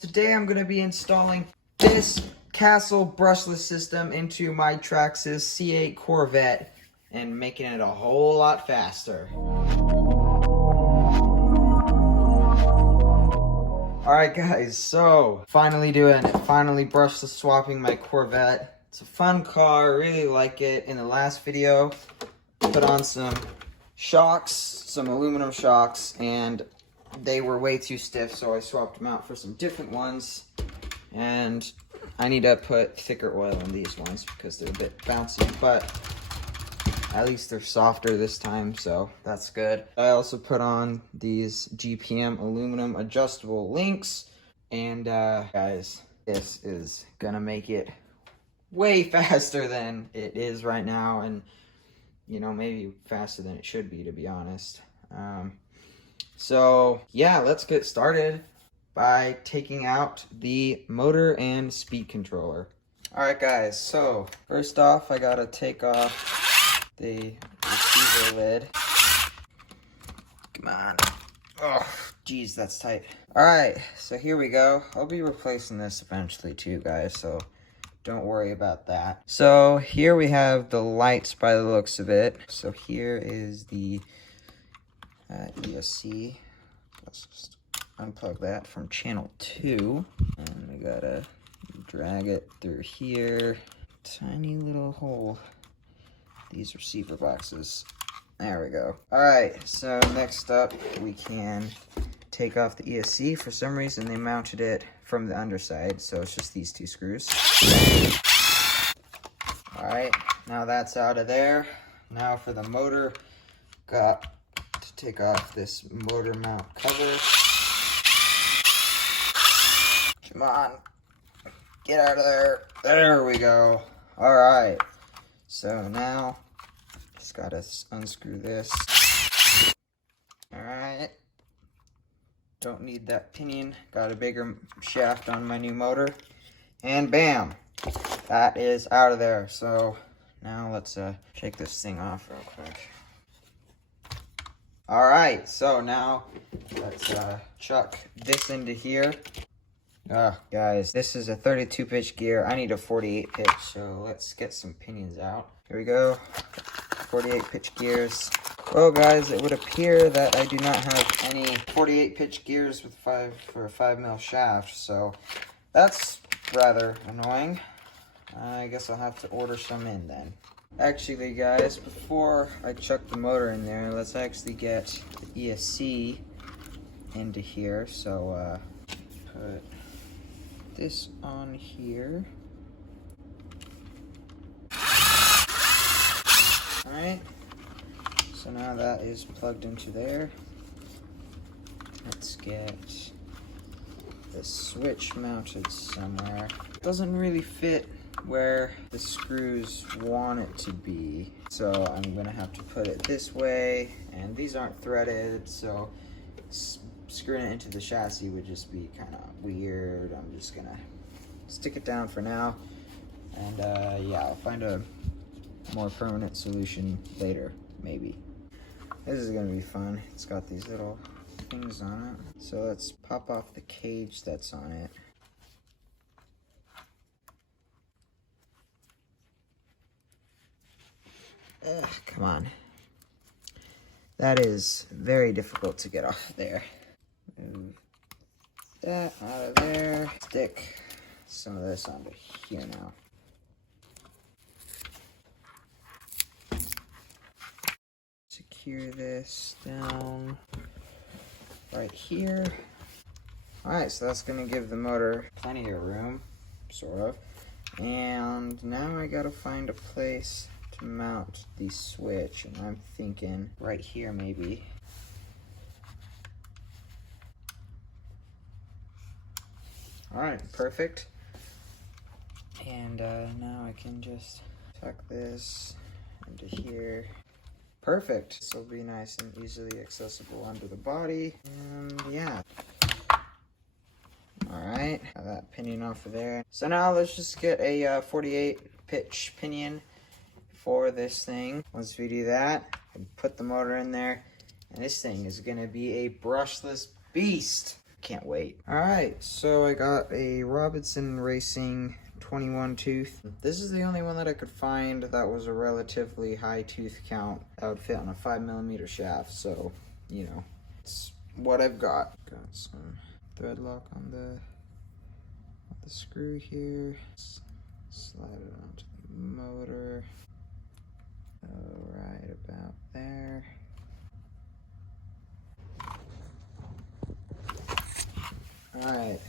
Today I'm going to be installing this Castle brushless system into my Traxxas C8 Corvette and making it a whole lot faster. Alright guys, so finally doing it. Finally brushless swapping my Corvette. It's a fun car, really like it. In the last video, put on some shocks, some aluminum shocks, and they were way too stiff, so I swapped them out for some different ones. And I need to put thicker oil in these ones because they're a bit bouncy, but at least they're softer this time, so that's good. I also put on these GPM aluminum adjustable links, and guys, this is gonna make it way faster than it is right now, and you know, maybe faster than it should be, to be honest. So yeah, let's get started by taking out the motor and speed controller. Alright guys, so first off I gotta take off the receiver lid. Come on. Oh, geez, that's tight. Alright, so here we go. I'll be replacing this eventually too, guys, so don't worry about that. So here we have the lights by the looks of it. So here is the ESC. Let's just unplug that from channel 2. And we gotta drag it through here. Tiny little hole. These receiver boxes. There we go. Alright, so next up we can take off the ESC. For some reason they mounted it from the underside, so it's just these two screws. Alright, now that's out of there. Now for the motor, got to take off this motor mount cover. Come on, get out of there. There we go. Alright, so now just gotta unscrew this. Alright, don't need that pinion. Got a bigger shaft on my new motor, and bam, that is out of there. So now let's shake this thing off real quick. Alright, so now let's chuck this into here. Guys, this is a 32 pitch gear. I need a 48 pitch, so let's get some pinions out. Here we go, 48 pitch gears. Well guys, it would appear that I do not have any 48 pitch gears with for a 5mm shaft, so that's rather annoying. I guess I'll have to order some in then. Actually guys, before I chuck the motor in there, let's actually get the ESC into here. So put this on here. Alright, so now that is plugged into there. Let's get the switch mounted somewhere. It doesn't really fit where the screws want it to be, so I'm gonna have to put it this way, and these aren't threaded, so screwing it into the chassis would just be kind of weird. I'm just gonna stick it down for now, and yeah, I'll find a more permanent solution later, maybe. This is gonna be fun. It's got these little things on it, so let's pop off the cage that's on it. Ugh, come on. That is very difficult to get off there. Move that out of there. Stick some of this onto here now. Secure this down right here. Alright, so that's going to give the motor plenty of room, sort of. And now I gotta find a place to mount the switch, and I'm thinking right here maybe. Alright, perfect. And now I can just tuck this into here. Perfect. This will be nice and easily accessible under the body, and yeah. Alright, have that pinion off of there. So now let's just get a 48 pitch pinion for this thing. Once we do that, put the motor in there, and this thing is gonna be a brushless beast. can't wait. All right, so I got a Robinson Racing 21 tooth. This is the only one that I could find that was a relatively high tooth count that would fit on a 5mm shaft. So, you know, it's what I've got. Got some thread lock on the screw here. Slide it onto the motor. Right about there. Alright,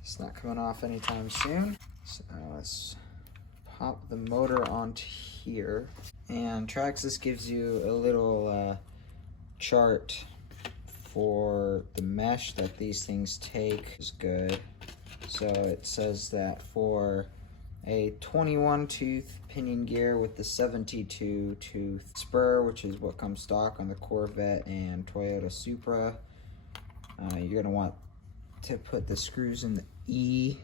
it's not coming off anytime soon. So let's pop the motor onto here. And Traxxas gives you a little chart for the mesh that these things take. Is good. So it says that for a 21 tooth pinion gear with the 72 tooth spur, which is what comes stock on the Corvette and Toyota Supra, you're gonna want to put the screws in the E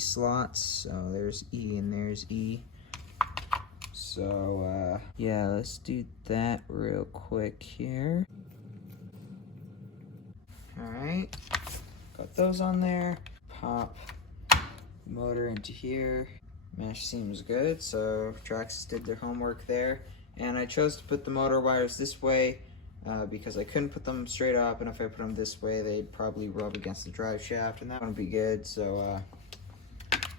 slots. So there's E and there's E. So yeah, let's do that real quick here. All right, got those on there. Pop motor into here. Mesh seems good, so Traxxas did their homework there. And I chose to put the motor wires this way because I couldn't put them straight up, and if I put them this way, they'd probably rub against the drive shaft, and that wouldn't be good. So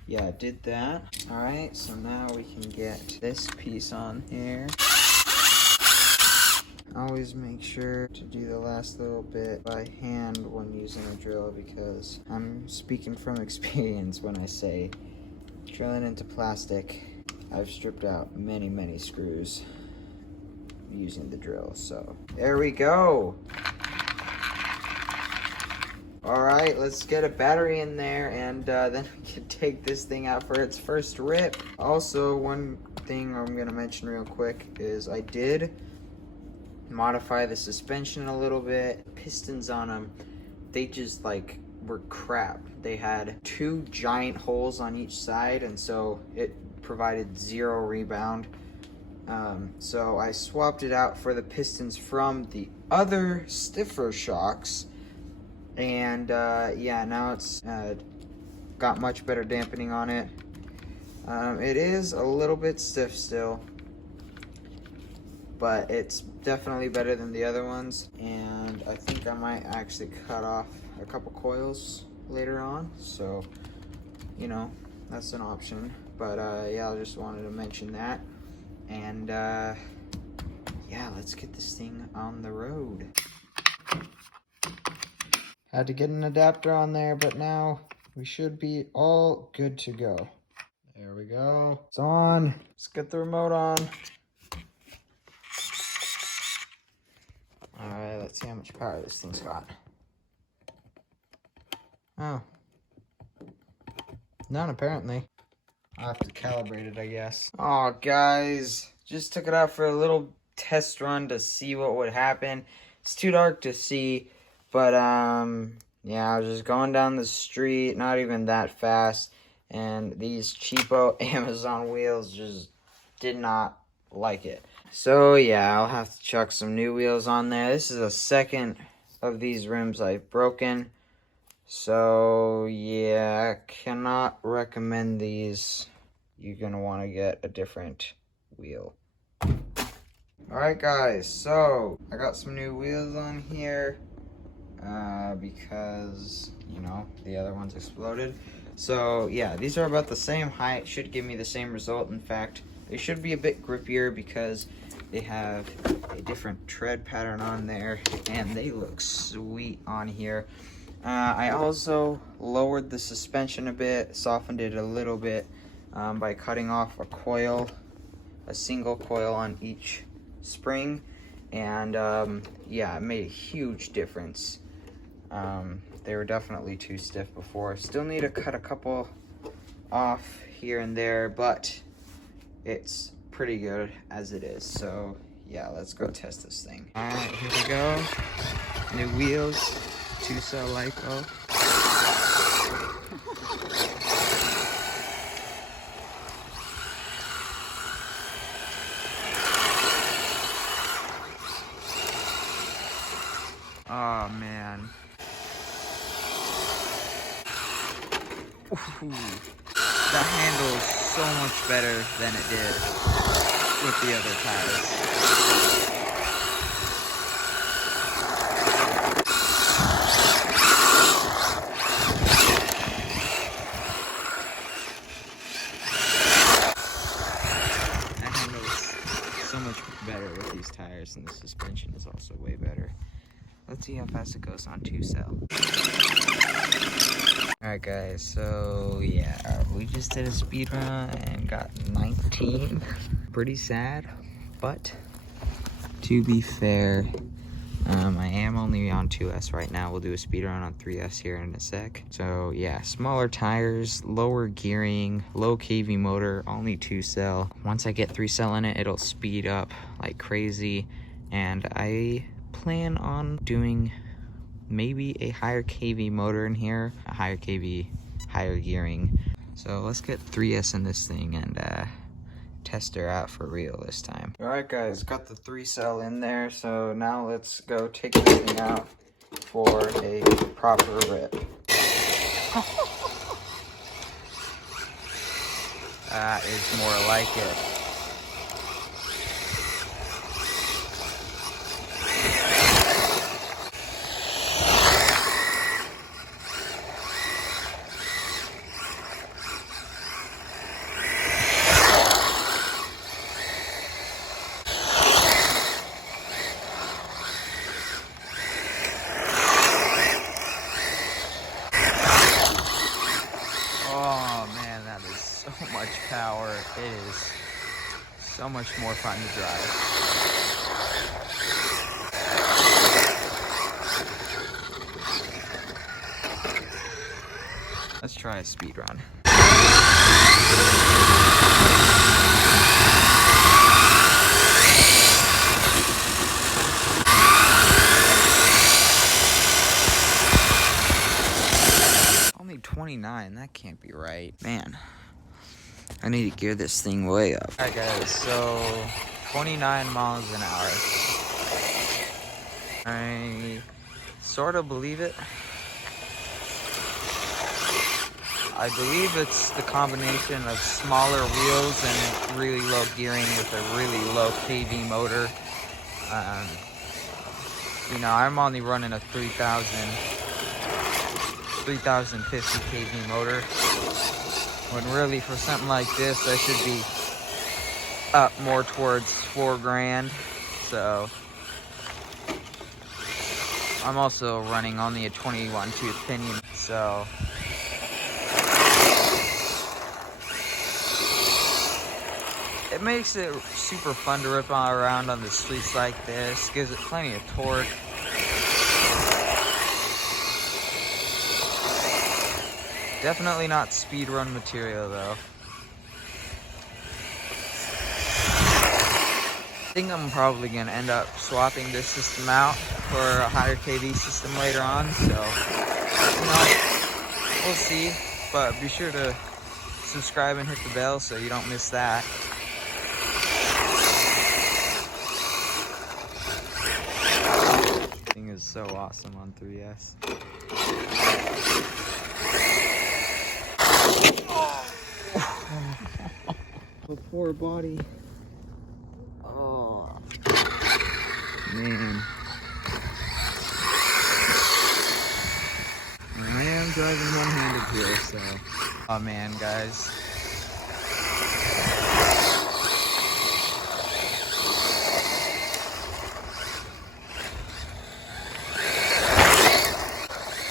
yeah, I did that. All right, so now we can get this piece on here. Always make sure to do the last little bit by hand when using a drill, because I'm speaking from experience when I say drilling into plastic. I've stripped out many screws using the drill. So there we go. All right, let's get a battery in there, and then we can take this thing out for its first rip. Also, one thing I'm gonna mention real quick is I did modify the suspension a little bit. Pistons on them, they just like were crap. They had 2 giant holes on each side, and so it provided 0 rebound. So I swapped it out for the pistons from the other stiffer shocks, and yeah, now it's got much better dampening on it. It is a little bit stiff still, but it's definitely better than the other ones, and I think I might actually cut off a couple coils later on, so you know, that's an option. But yeah, I just wanted to mention that, and yeah, let's get this thing on the road. Had to get an adapter on there, but now we should be all good to go. There we go, it's on. Let's get the remote on. Alright, let's see how much power this thing's got. Oh. None, apparently. I'll have to calibrate it, I guess. Oh, guys. Just took it out for a little test run to see what would happen. It's too dark to see, but, yeah, I was just going down the street, not even that fast, and these cheapo Amazon wheels just did not like it. So yeah, I'll have to chuck some new wheels on there. This is the second of these rims I've broken. So yeah, I cannot recommend these. You're gonna want to get a different wheel. Alright guys, so I got some new wheels on here because, you know, the other ones exploded. So yeah, these are about the same height, should give me the same result. In fact, they should be a bit grippier because they have a different tread pattern on there, and they look sweet on here. I also lowered the suspension a bit, softened it a little bit by cutting off a coil, a single coil on each spring, and yeah, it made a huge difference. They were definitely too stiff before. Still need to cut a couple off here and there, but it's pretty good as it is. So yeah, let's go test this thing. All right, here we go. New wheels, 2-cell LiPo. Oh man. Ooh, that handles so much better than it did with the other tires. That handles so much better with these tires, and the suspension is also way better. Let's see how fast it goes on 2-cell. Alright guys, so yeah, we just did a speed run and got 19. Pretty sad, but to be fair, I am only on 2S right now. We'll do a speed run on 3S here in a sec. So yeah, smaller tires, lower gearing, low KV motor, only 2-cell. Once I get 3-cell in it, it'll speed up like crazy, and I plan on doing maybe a higher KV motor in here, a higher KV, higher gearing. So let's get 3S in this thing and test her out for real this time. All right guys, got the 3-cell in there. So now let's go take this thing out for a proper rip. That is more like it. So much power. It is so much more fun to drive. Let's try a speed run. Only 29, that can't be right. Man, I need to gear this thing way up. Alright guys, so 29 miles an hour. I sort of believe it. I believe it's the combination of smaller wheels and really low gearing with a really low KV motor. You know, I'm only running a 3050 kV motor, when really for something like this I should be up more towards $4,000. So I'm also running only a 21 tooth pinion, so it makes it super fun to rip all around on the streets like this. Gives it plenty of torque. Definitely not speed run material though. I think I'm probably gonna end up swapping this system out for a higher KV system later on, so you know, we'll see. But be sure to subscribe and hit the bell so you don't miss that. This thing is so awesome on 3S. The poor body. Oh man. I am driving one-handed here, so. Oh man, guys.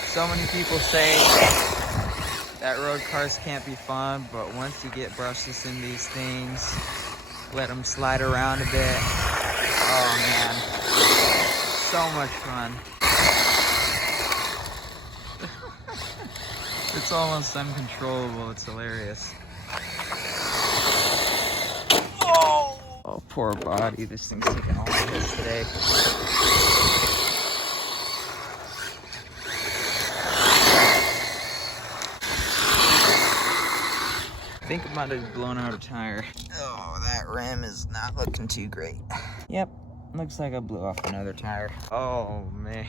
So many people say that road cars can't be fun, but once you get brushless in these things, let them slide around a bit. Oh man, so much fun. It's almost uncontrollable, it's hilarious. Oh, poor body, this thing's taking all my hits today. I think I might have blown out a tire. Oh, that rim is not looking too great. Yep, looks like I blew off another tire. Oh man,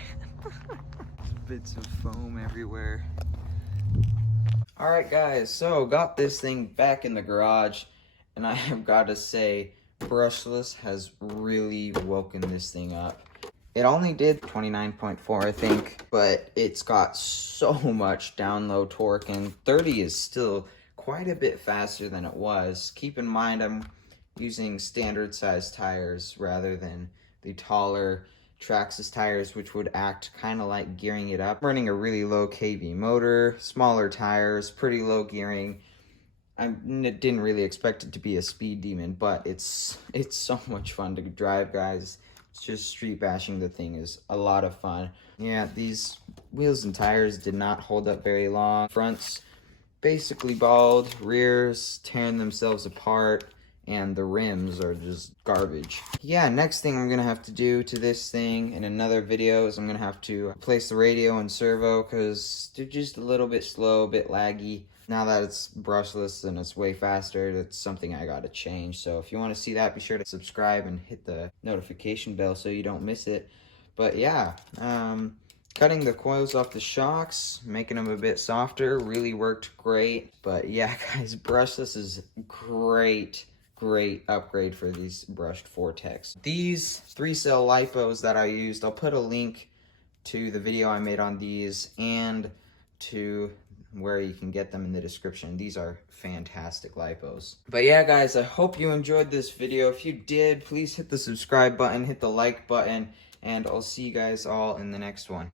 bits of foam everywhere. Alright guys, so got this thing back in the garage, and I have got to say, brushless has really woken this thing up. It only did 29.4 I think, but it's got so much down low torque, and 30 is still quite a bit faster than it was. Keep in mind I'm using standard size tires rather than the taller Traxxas tires, which would act kind of like gearing it up. Running a really low kV motor, smaller tires, pretty low gearing. I didn't really expect it to be a speed demon, but it's so much fun to drive, guys. It's just street bashing the thing is a lot of fun. Yeah, these wheels and tires did not hold up very long. Fronts basically bald, rears tearing themselves apart, and the rims are just garbage. Yeah, next thing I'm gonna have to do to this thing in another video is I'm gonna have to replace the radio and servo because they're just a little bit slow, a bit laggy. Now that it's brushless and it's way faster, that's something I gotta change. So if you wanna see that, be sure to subscribe and hit the notification bell so you don't miss it. But yeah, cutting the coils off the shocks, making them a bit softer, really worked great. But yeah, guys, brushless is great upgrade for these brushed Vortex. These 3-cell lipos that I used, I'll put a link to the video I made on these and to where you can get them in the description. These are fantastic lipos. But yeah, guys, I hope you enjoyed this video. If you did, please hit the subscribe button, hit the like button, and I'll see you guys all in the next one.